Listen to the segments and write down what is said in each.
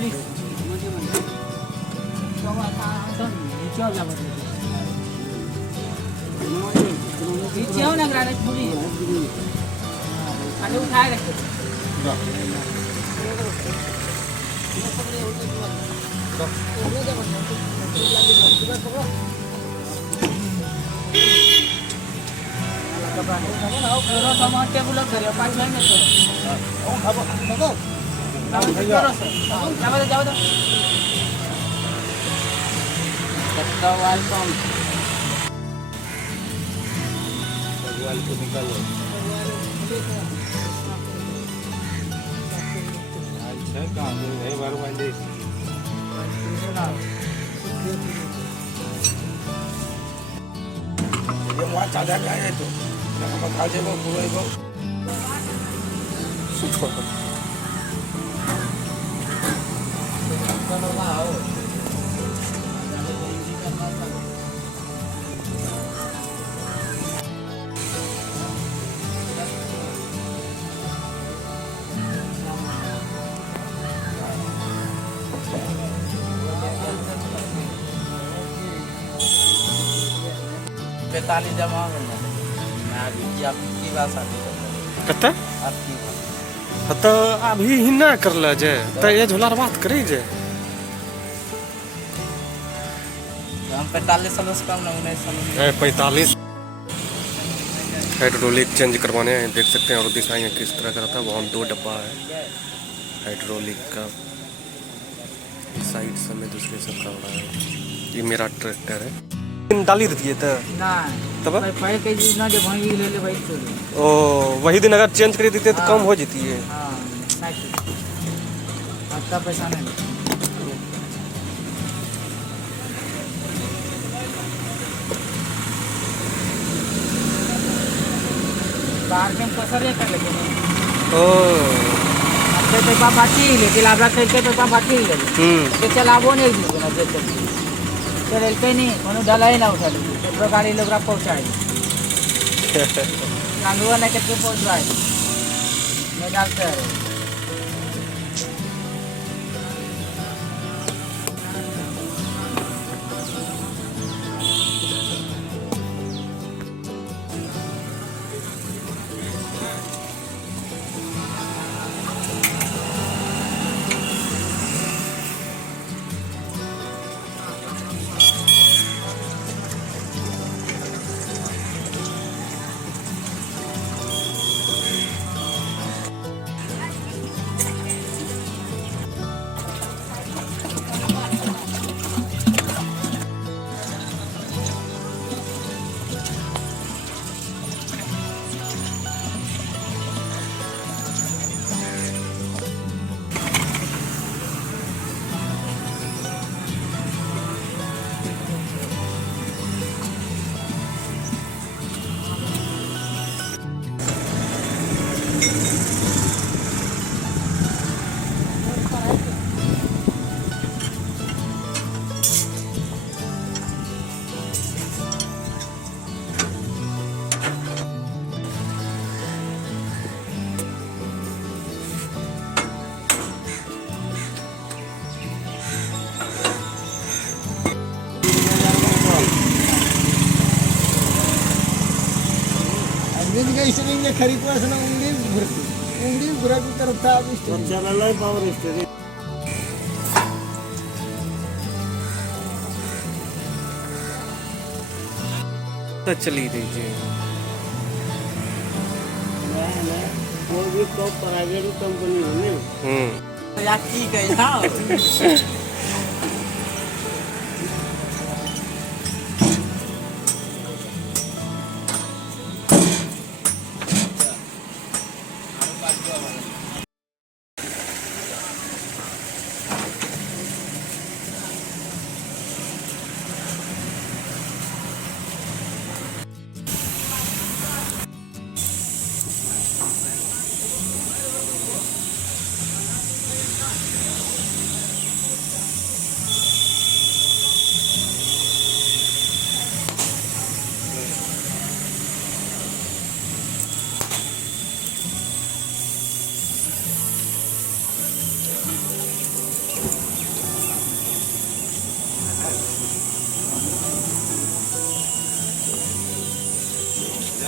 पुलिस ना ग्रानेट पुलिस खाली उठाए रखे टेबुल घरी पाच जाऊ दो को निकालो। अच्छा कहाँ है बार वाले ये वहाँ चाचा क्या है तो हम खा जाएगा पूरा ही पैतालीस जमा आपकी भाषा कत तो अभी ही ना करल जे तो ये झोलार बात करी जे हम 45 सालों से कम ना 19 सालों 45 हाइड्रोलिक चेंज करवाने हैं, देख सकते हैं और दिखाएंगे किस तरह का रहता है। वहाँ 2 डब्बा है हाइड्रोलिक का, साइड से में दूसरे सब का रहा है। ये मेरा ट्रैक्टर है डाली रहती है तो ना तब पहले के चीज ना जब वही ले ले वही चलो ओ वही दिन अगर चेंज कर देते तो कम हो जाती है। हां आपका पैसा नहीं बाहर के कसर ये कर लेते ओ अपने तो बाकी ही लेकिन आप रख के तो बाकी ही ले के चलाबो नहीं दी ना जे चल के नहीं कोनो ढलाई ना उठा ली तो गाड़ी लोग पहुंचाए नांगवा ना के पहुंचाए मैं डालते हैं इसलिए खरीद वासना उंगली भरती उंगली बुरा की तरफ था अब चला लो पावर स्टेरिंग तो चली दीजिए वो भी तो प्राइवेट कंपनी है ना यार ठीक है हां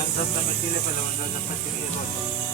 सब समय टीले पे लगा जब तक ये